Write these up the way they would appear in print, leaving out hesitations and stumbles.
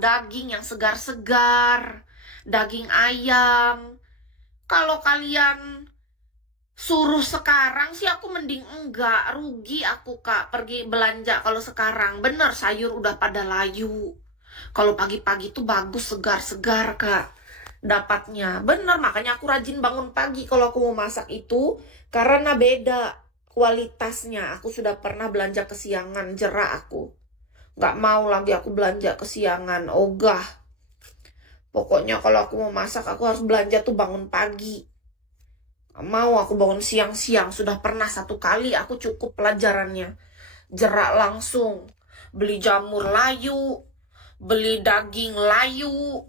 daging yang segar-segar, daging ayam. Kalau kalian suruh sekarang sih aku mending enggak, rugi aku Kak pergi belanja kalau sekarang. Bener sayur udah pada layu. Kalau pagi-pagi tuh bagus segar-segar Kak dapatnya. Bener makanya aku rajin bangun pagi kalau aku mau masak itu karena beda kualitasnya. Aku sudah pernah belanja kesiangan, jerak aku. Nggak mau lagi aku belanja kesiangan, ogah. Pokoknya kalau aku mau masak aku harus belanja tuh bangun pagi. Nggak mau aku bangun siang-siang. Sudah pernah satu kali aku cukup pelajarannya. Jerak langsung. Beli jamur layu, beli daging layu,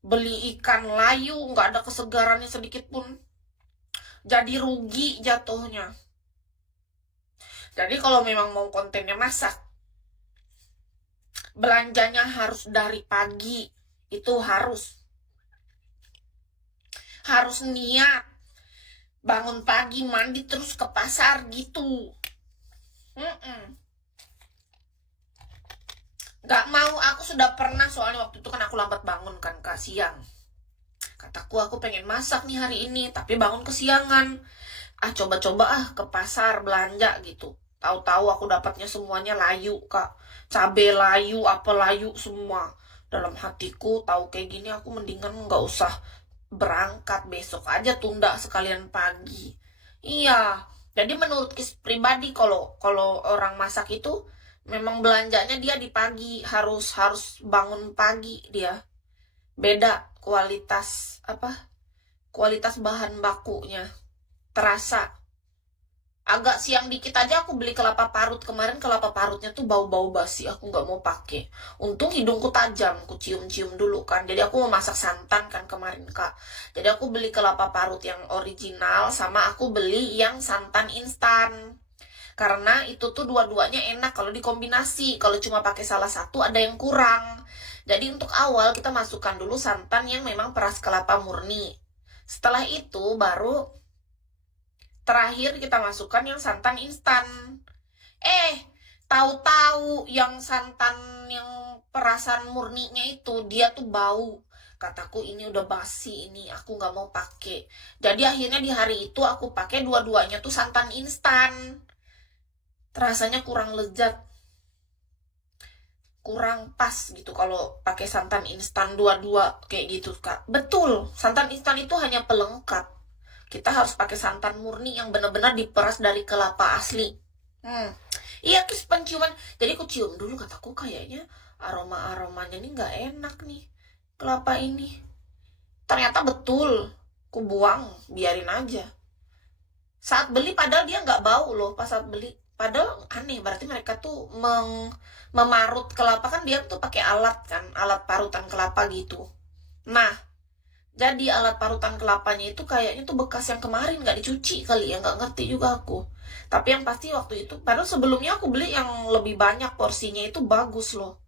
beli ikan layu, nggak ada kesegarannya sedikit pun. Jadi rugi jatuhnya. Jadi kalau memang mau kontennya masak, belanjanya harus dari pagi. Itu harus niat. Bangun pagi, mandi terus ke pasar gitu. Gak mau, aku sudah pernah soalnya waktu itu kan aku lambat bangun kan Kak, siang. Kataku aku pengen masak nih hari ini, tapi bangun kesiangan. Coba-coba ke pasar belanja gitu. Tahu-tahu aku dapatnya semuanya layu Kak. Cabe layu, apa layu semua. Dalam hatiku tahu kayak gini aku mendingan nggak usah berangkat, besok aja tunda sekalian pagi. Iya, jadi menurut Kis pribadi kalau kalau orang masak itu memang belanjanya dia di pagi, harus harus bangun pagi dia. Beda kualitas kualitas bahan bakunya terasa. Agak siang dikit aja aku beli kelapa parut kemarin, kelapa parutnya tuh bau-bau basi, aku nggak mau pakai. Untung hidungku tajam, aku cium-cium dulu kan. Jadi aku mau masak santan kan kemarin Kak. Jadi aku beli kelapa parut yang original sama aku beli yang santan instan. Karena itu tuh dua-duanya enak kalau dikombinasi. Kalau cuma pakai salah satu ada yang kurang. Jadi untuk awal kita masukkan dulu santan yang memang peras kelapa murni. Setelah itu baru terakhir kita masukkan yang santan instan. Tahu-tahu yang santan yang perasan murninya itu dia tuh bau. Kataku ini udah basi, ini aku nggak mau pakai. Jadi akhirnya di hari itu aku pakai dua-duanya tuh santan instan. Rasanya kurang lezat, kurang pas gitu kalau pakai santan instan dua-dua kayak gitu Kak. Betul, santan instan itu hanya pelengkap. Kita harus pakai santan murni yang benar-benar diperas dari kelapa asli. Iya, terus penciuman. Jadi aku cium dulu, kataku kayaknya aroma-aromanya ini nggak enak nih. Kelapa ini. Ternyata betul. Aku buang, biarin aja. Saat beli padahal dia nggak bau loh pas saat beli. Padahal aneh, berarti mereka tuh memarut kelapa kan dia tuh pakai alat kan, alat parutan kelapa gitu. Nah, jadi alat parutan kelapanya itu kayaknya tuh bekas yang kemarin nggak dicuci kali ya, nggak ngerti juga aku. Tapi yang pasti waktu itu, padahal sebelumnya aku beli yang lebih banyak porsinya itu bagus loh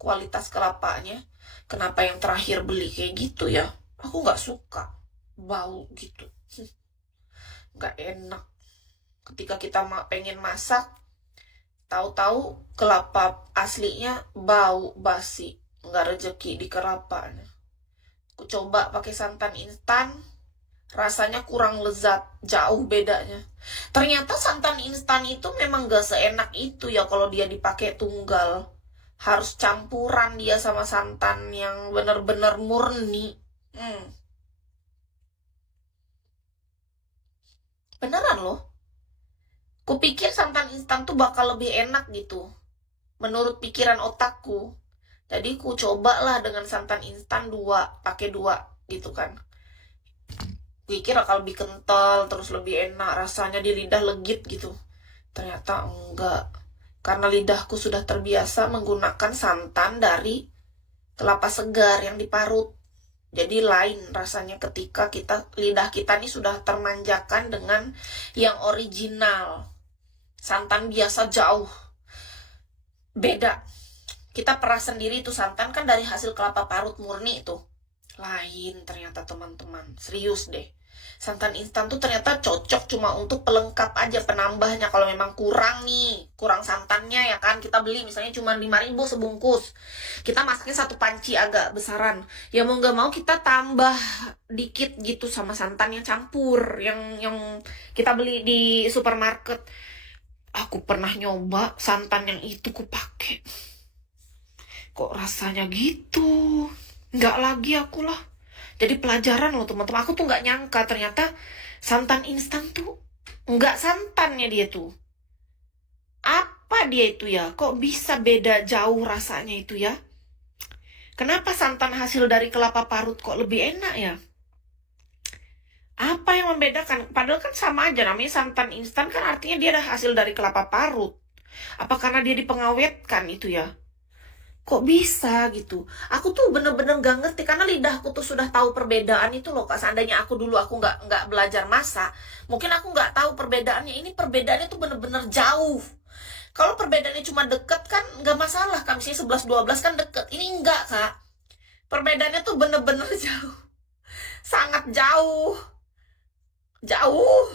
kualitas kelapanya. Kenapa yang terakhir beli kayak gitu ya? Aku nggak suka bau gitu, nggak enak. Ketika kita pengen masak, tahu-tahu kelapa aslinya bau basi, nggak rezeki di kelapanya. Aku coba pakai santan instan, rasanya kurang lezat, jauh bedanya. Ternyata santan instan itu memang gak seenak itu ya kalau dia dipakai tunggal. Harus campuran dia sama santan yang benar-benar murni. Beneran loh. Kupikir santan instan tuh bakal lebih enak gitu. Menurut pikiran otakku. Jadi ku cobalah dengan santan instan pakai dua gitu kan. Pikir bakal lebih kental, terus lebih enak, rasanya di lidah legit gitu. Ternyata enggak. Karena lidahku sudah terbiasa menggunakan santan dari kelapa segar yang diparut. Jadi lain rasanya ketika lidah kita nih sudah termanjakan dengan yang original. Santan biasa jauh beda. Kita peras sendiri itu santan kan dari hasil kelapa parut murni itu. Lain ternyata teman-teman, serius deh. Santan instan tuh ternyata cocok cuma untuk pelengkap aja, penambahnya. Kalau memang kurang nih, kurang santannya ya kan, kita beli misalnya cuma 5.000 sebungkus. Kita masaknya satu panci agak besaran. Ya mau nggak mau kita tambah dikit gitu sama santan yang campur, yang kita beli di supermarket. Aku pernah nyoba santan yang itu ku pakai. Kok rasanya gitu? Nggak lagi aku lah. Jadi pelajaran loh teman-teman. Aku tuh nggak nyangka ternyata santan instan tuh nggak santannya dia tuh. Apa dia itu ya? Kok bisa beda jauh rasanya itu ya? Kenapa santan hasil dari kelapa parut kok lebih enak ya? Apa yang membedakan? Padahal kan sama aja, namanya santan instan kan artinya dia ada hasil dari kelapa parut. Apa karena dia dipengawetkan itu ya? Kok bisa gitu? Aku tuh bener-bener gak ngerti karena lidahku tuh sudah tahu perbedaan itu loh Kak. Seandainya aku dulu aku nggak belajar masak, mungkin aku nggak tahu perbedaannya. Ini perbedaannya tuh bener-bener jauh. Kalau perbedaannya cuma deket kan nggak masalah Kak. Misalnya 11-12 kan deket. Ini enggak Kak. Perbedaannya tuh bener-bener jauh. Sangat jauh. Jauh.